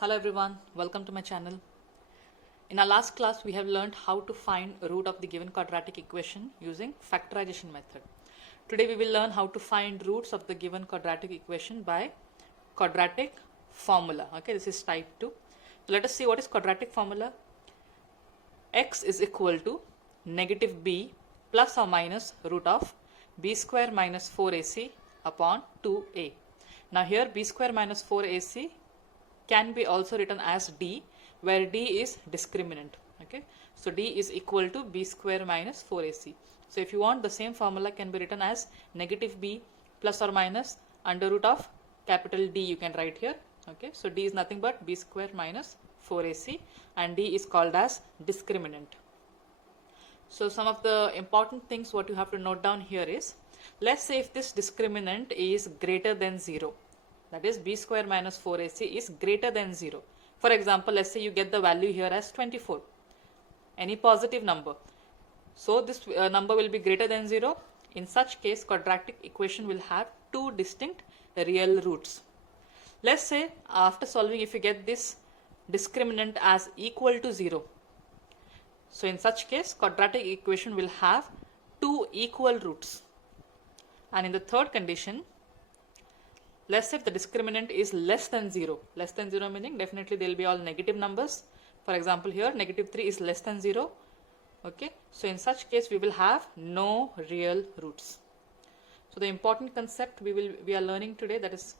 Hello everyone, welcome to my channel. In our last class, we have learned how to find root of the given quadratic equation using factorization method. Today we will learn how to find roots of the given quadratic equation by quadratic formula. Okay, this is type 2. So let us see what is quadratic formula. X is equal to negative b plus or minus root of b square minus 4ac upon 2a. Now here b square minus 4ac can be also written as d, where d is discriminant. Okay, so d is equal to b square minus 4ac. So if you want, the same formula can be written as negative b plus or minus under root of capital D, you can write here. Okay, so d is nothing but b square minus 4ac and d is called as discriminant. So some of the important things what you have to note down here is, let's say if this discriminant is greater than 0, that is b square minus 4ac is greater than 0. For example, let's say you get the value here as 24, any positive number. So this number will be greater than 0. In such case, quadratic equation will have two distinct real roots. Let's say after solving, if you get this discriminant as equal to 0. So in such case, quadratic equation will have two equal roots. And in the third condition, let's say if the discriminant is less than 0. Less than 0 meaning definitely they will be all negative numbers. For example, here negative 3 is less than 0. Okay, so in such case we will have no real roots. So the important concept we are learning today, that is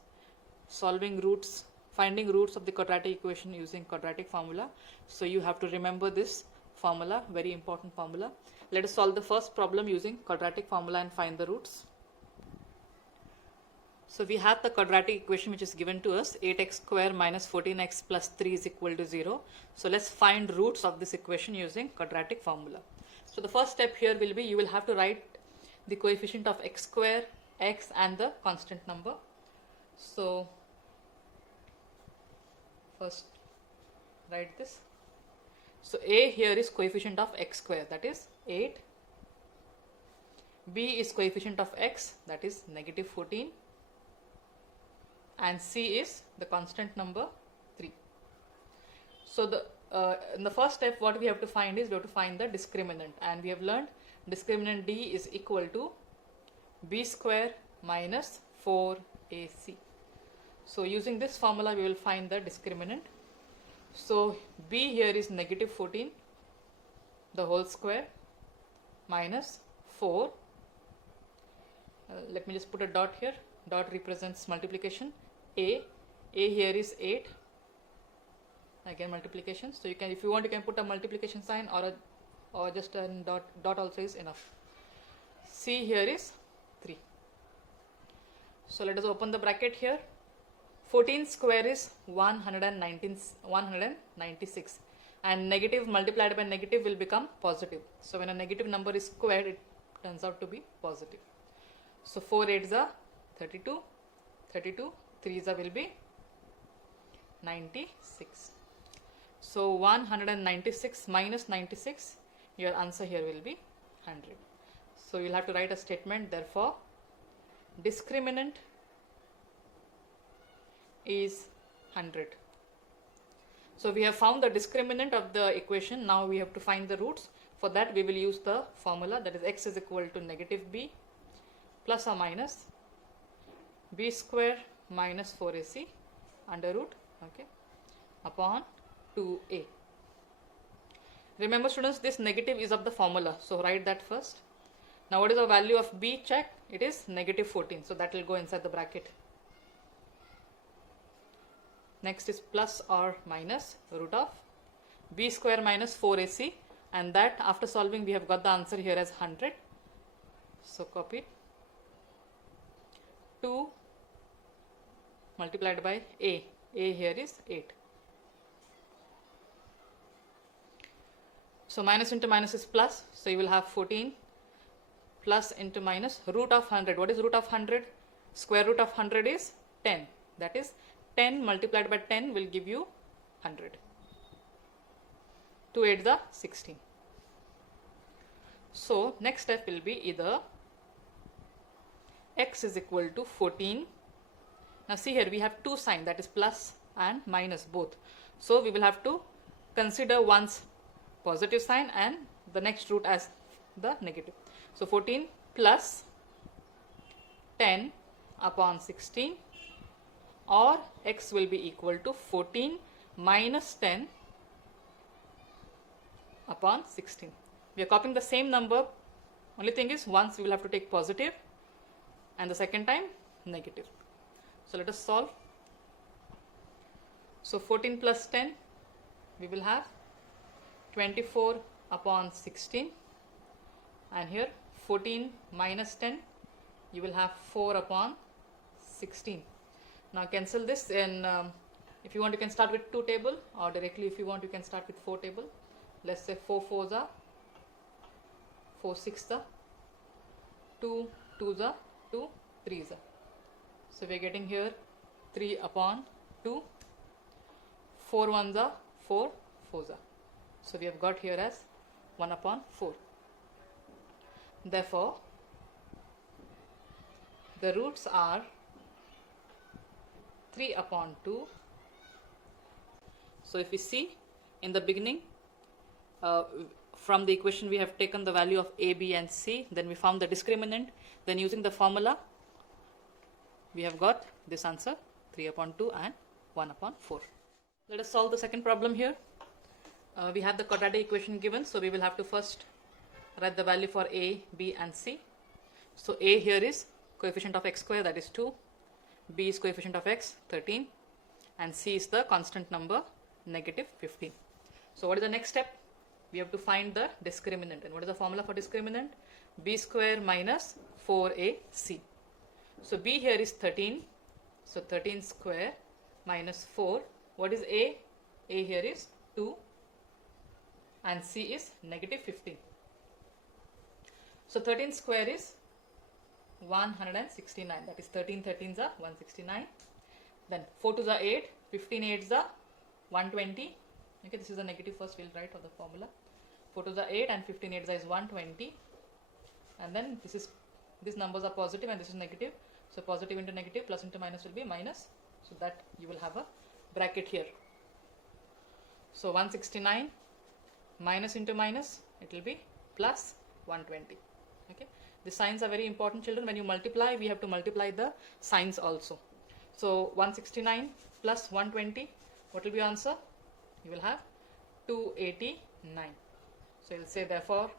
solving roots, finding roots of the quadratic equation using quadratic formula. So you have to remember this formula, very important formula. Let us solve the first problem using quadratic formula and find the roots. So we have the quadratic equation which is given to us, 8x square minus 14x plus 3 is equal to 0. So let's find roots of this equation using quadratic formula. So the first step here will be, you will have to write the coefficient of x square, x and the constant number. So first write this. So a here is coefficient of x square, that is 8. B is coefficient of x, that is negative 14. And c is the constant number 3. So in the first step, what we have to find is, we have to find the discriminant, and we have learned discriminant d is equal to b square minus 4ac. So using this formula we will find the discriminant. So b here is negative 14 the whole square minus 4. Let me just put a dot here. Dot represents multiplication. A here is 8, again multiplication. So you can, if you want, you can put a multiplication sign or just a dot also is enough. C here is 3. So let us open the bracket here. 14 square is 196, and negative multiplied by negative will become positive. So when a negative number is squared, it turns out to be positive. So 4 8s are 32, 3s will be 96. So 196 minus 96, your answer here will be 100. So you will have to write a statement, therefore discriminant is 100. So we have found the discriminant of the equation. Now we have to find the roots. For that we will use the formula, that is x is equal to negative b plus or minus b square minus 4ac under root, okay, upon 2a. Remember students, this negative is of the formula, so write that first. Now what is the value of b? Check, it is negative 14, so that will go inside the bracket. Next is plus or minus root of b square minus 4ac, and that after solving we have got the answer here as 100. So copy 2 multiplied by a here is 8. So minus into minus is plus, so you will have 14 plus into minus root of 100. What is root of 100? Square root of 100 is 10, that is 10 multiplied by 10 will give you 100. 2 8s are 16. So next step will be either x is equal to 14. Now see here, we have two signs, that is plus and minus both. So we will have to consider one's positive sign and the next root as the negative. So 14 plus 10 upon 16, or x will be equal to 14 minus 10 upon 16. We are copying the same number, only thing is once we will have to take positive and the second time negative. So let us solve. So 14 plus 10, we will have 24 upon 16, and here 14 minus 10, you will have 4 upon 16. Now cancel this, and if you want you can start with 2 table, or directly if you want you can start with 4 table. Let's say 4 4s are 4 6s are 2 2s are 2 3s are. So we are getting here 3 upon 2, 4 1s are 4 4s are. So we have got here as 1 upon 4. Therefore, the roots are 3 upon 2. So if we see in the beginning, from the equation we have taken the value of a, b and c, then we found the discriminant, then using the formula we have got this answer 3 upon 2 and 1 upon 4. Let us solve the second problem here. We have the quadratic equation given, so we will have to first write the value for a, b and c. So a here is coefficient of x square, that is 2, b is coefficient of x 13, and c is the constant number negative 15. So what is the next step? We have to find the discriminant. And what is the formula for discriminant? B square minus 4ac. So b here is 13, so 13 square minus 4. What is a? A here is 2 and c is negative 15. So 13 square is 169, that is 13 13s are 169. Then 4 2s are 8, 15 8s are 120. Okay, this is the negative first, we'll write for the formula. 4 2s are 8 and 15 8s is 120. And then these numbers are positive and this is negative. So positive into negative, plus into minus will be minus. So that you will have a bracket here. So 169 minus into minus, it will be plus 120. Okay, the signs are very important, children. When you multiply, we have to multiply the signs also. So 169 plus 120, what will be your answer? You will have 289. So you will say therefore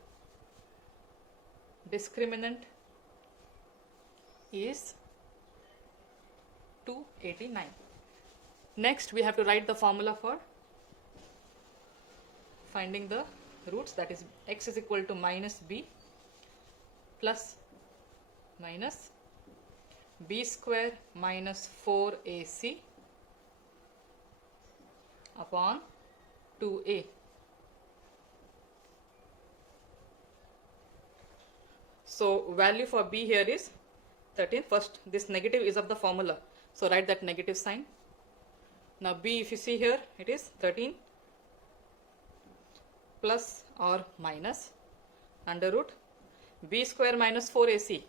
discriminant is 289. Next we have to write the formula for finding the roots, that is x is equal to minus b plus minus b square minus 4ac upon 2a. So value for b here is 13. First this negative is of the formula, so write that negative sign. Now b, if you see here, it is 13 plus or minus under root b square minus 4ac.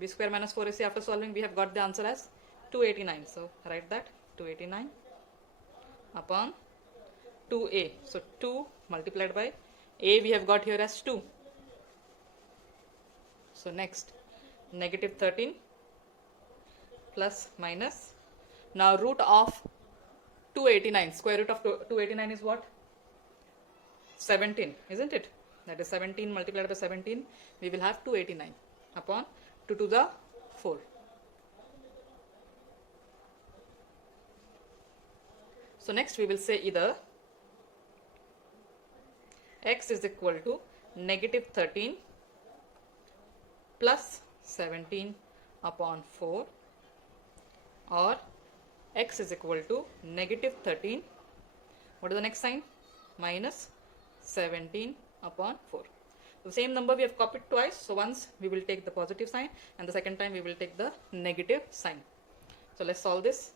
B square minus 4ac, after solving we have got the answer as 289. So write that 289 upon 2a. So 2 multiplied by a we have got here as 2. So next negative 13 plus minus. Now root of 289, square root of 289 is what? 17, isn't it? That is 17 multiplied by 17, we will have 289 upon 2 to the 4. So next we will say either x is equal to negative 13 plus 17 upon 4, or x is equal to negative 13, what is the next sign? Minus 17 upon 4. The same number we have copied twice, so once we will take the positive sign and the second time we will take the negative sign. So let's solve this.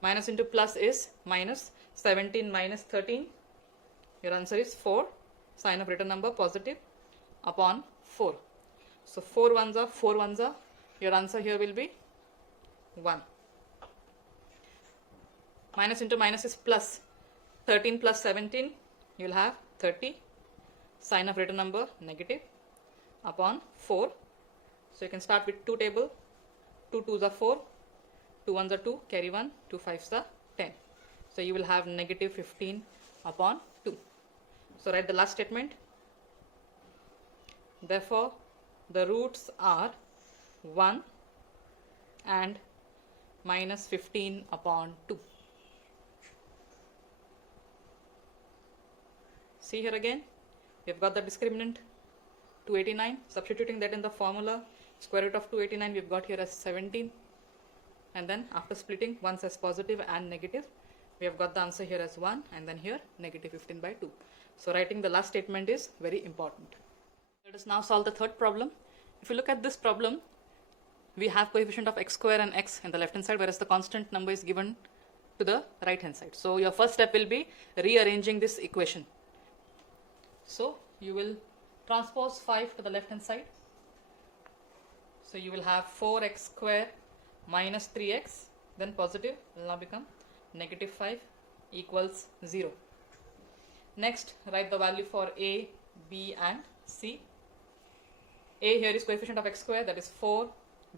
Minus into plus is minus 17 minus 13. Your answer is 4. Sign of written number positive upon 4. So 4 1s are 4 1s are. Your answer here will be 1. Minus into minus is plus. 13 plus 17, you will have 30. Sign of written number negative upon 4. So you can start with 2 table. 2 2s are 4, 2 1s are 2, carry 1, 2 5s are 10. So you will have negative 15 upon 2. So write the last statement. Therefore, the roots are 1 and minus 15 upon 2. See here again, we have got the discriminant 289. Substituting that in the formula, square root of 289 we have got here as 17. And then after splitting, one says positive and negative, we have got the answer here as 1, and then here negative 15 by 2. So writing the last statement is very important. Let us now solve the third problem. If you look at this problem, we have coefficient of x square and x in the left hand side, whereas the constant number is given to the right hand side. So your first step will be rearranging this equation. So you will transpose 5 to the left hand side. So you will have 4x square minus 3x, then positive will now become negative 5 equals 0. Next, write the value for a, b and c. A here is coefficient of x square, that is 4,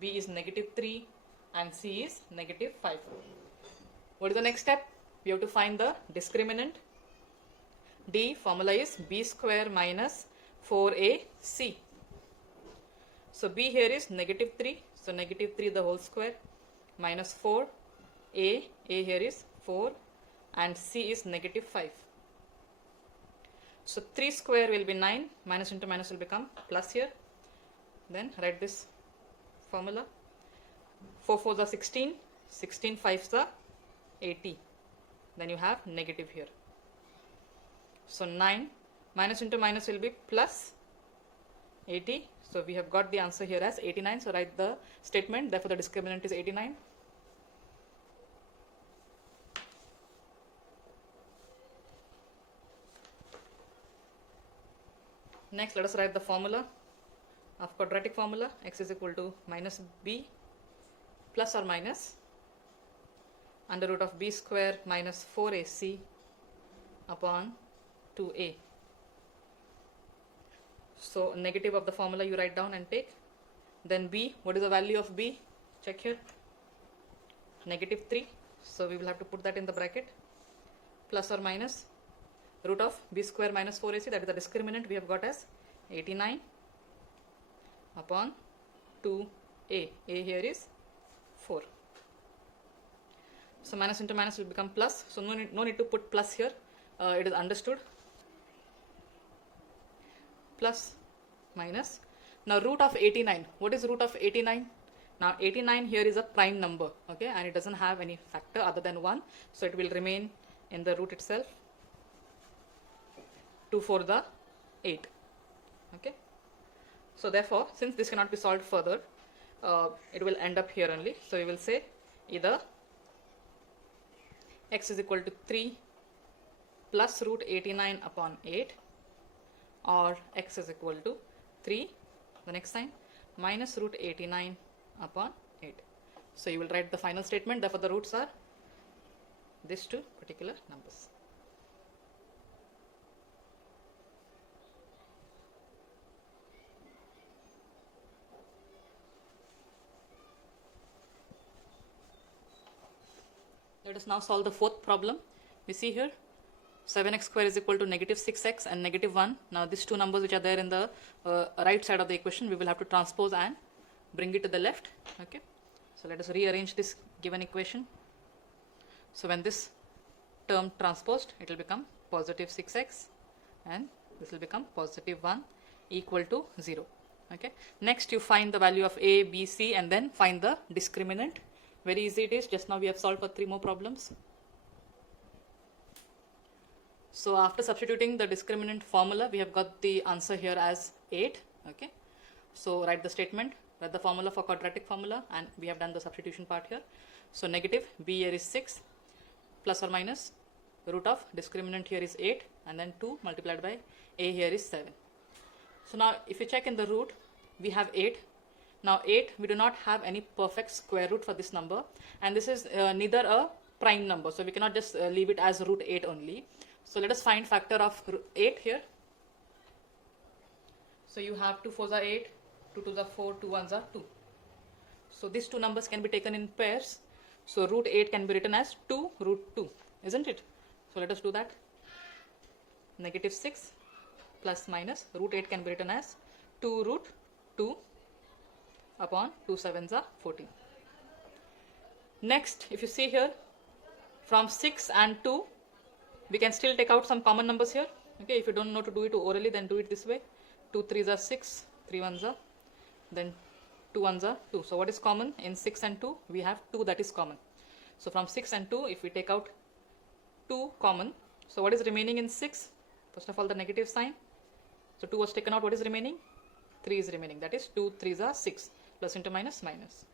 b is negative 3 and c is negative 5. What is the next step? We have to find the discriminant. D formula is b square minus 4ac. So b here is negative 3, so negative 3 the whole square minus 4, a here is 4 and c is negative 5. So 3 square will be 9, minus into minus will become plus here. Then write this formula. 4 4s are 16, 16 5s are 80. Then you have negative here. So 9 minus into minus will be plus 80. So we have got the answer here as 89. So write the statement. Therefore the discriminant is 89. Next, let us write the formula of quadratic formula. X is equal to minus b plus or minus under root of b square minus 4ac upon 2a. So negative of the formula you write down and take. Then b, what is the value of b? Check here. Negative 3. So we will have to put that in the bracket. Plus or minus root of b square minus 4ac, that is the discriminant we have got as 89 upon 2a. A here is 4. So minus into minus will become plus. So no need to put plus here. It is understood. Plus minus. Now root of 89. What is root of 89? Now 89 here is a prime number, okay, and it doesn't have any factor other than 1. So it will remain in the root itself. 2 4 the 8. Okay. So therefore, since this cannot be solved further, it will end up here only. So we will say either x is equal to 3 plus root 89 upon 8, or x is equal to 3, the next sign, minus root 89 upon 8. So you will write the final statement. Therefore the roots are these two particular numbers. Let us now solve the fourth problem. We see here 7x square is equal to negative 6x and negative 1. Now these two numbers which are there in the right side of the equation, we will have to transpose and bring it to the left. Okay. So let us rearrange this given equation. So when this term transposed, it will become positive 6x and this will become positive 1 equal to 0. Okay. Next you find the value of a, b, c and then find the discriminant. Very easy it is. Just now we have solved for 3 more problems. So after substituting the discriminant formula, we have got the answer here as 8. Okay. So write the statement, write the formula for quadratic formula, and we have done the substitution part here. So negative b here is 6 plus or minus root of discriminant here is 8 and then 2 multiplied by a here is 7. So now if you check in the root, we have 8. Now 8, we do not have any perfect square root for this number, and this is neither a prime number, so we cannot just leave it as root 8 only. So let us find factor of 8 here. So you have 2 4s are 8, 2 2s are 4, 2 1s are 2. So these two numbers can be taken in pairs. So root 8 can be written as 2 root 2, isn't it? So let us do that. Negative 6 plus minus root 8 can be written as 2 root 2 upon 2 7s are 14. Next, if you see here, from 6 and 2, we can still take out some common numbers here. Okay, if you don't know to do it orally, then do it this way. 2 3s are 6, 3 1s are, then 2 1s are 2. So what is common in 6 and 2? We have 2 that is common. So from 6 and 2, if we take out 2 common, so what is remaining in 6? First of all, the negative sign. So 2 was taken out. What is remaining? 3 is remaining. That is 2 3s are 6. Plus into minus, minus.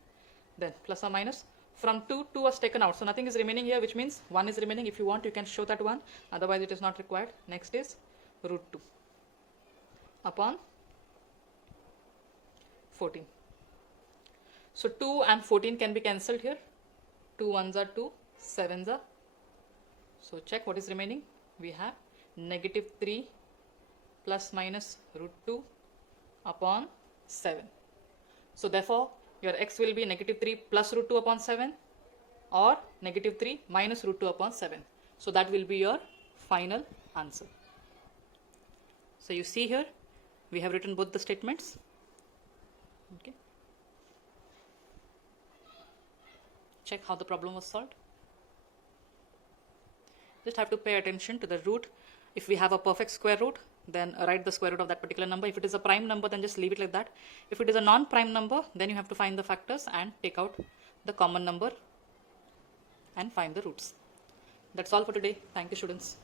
Then plus or minus. From 2, 2 was taken out. So nothing is remaining here, which means 1 is remaining. If you want, you can show that 1. Otherwise, it is not required. Next is root 2 upon 14. So 2 and 14 can be cancelled here. 2 1s are 2, 7s are. So check what is remaining. We have negative 3 plus minus root 2 upon 7. So therefore, your x will be negative 3 plus root 2 upon 7 or negative 3 minus root 2 upon 7. So that will be your final answer. So you see here, we have written both the statements. Okay. Check how the problem was solved. Just have to pay attention to the root. If we have a perfect square root, then write the square root of that particular number. If it is a prime number, then just leave it like that. If it is a non-prime number, then you have to find the factors and take out the common number and find the roots. That's all for today. Thank you, students.